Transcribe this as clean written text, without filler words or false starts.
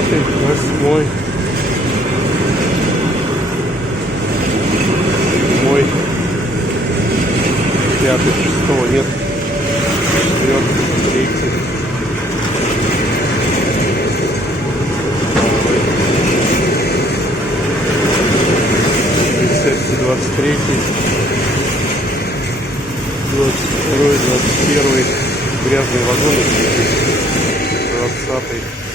девятый, восьмой, седьмой, пятый, шестого нет, четвертый, третий, второй, 23-й, 22-й, 21-й, грязные вагоны, 20-й.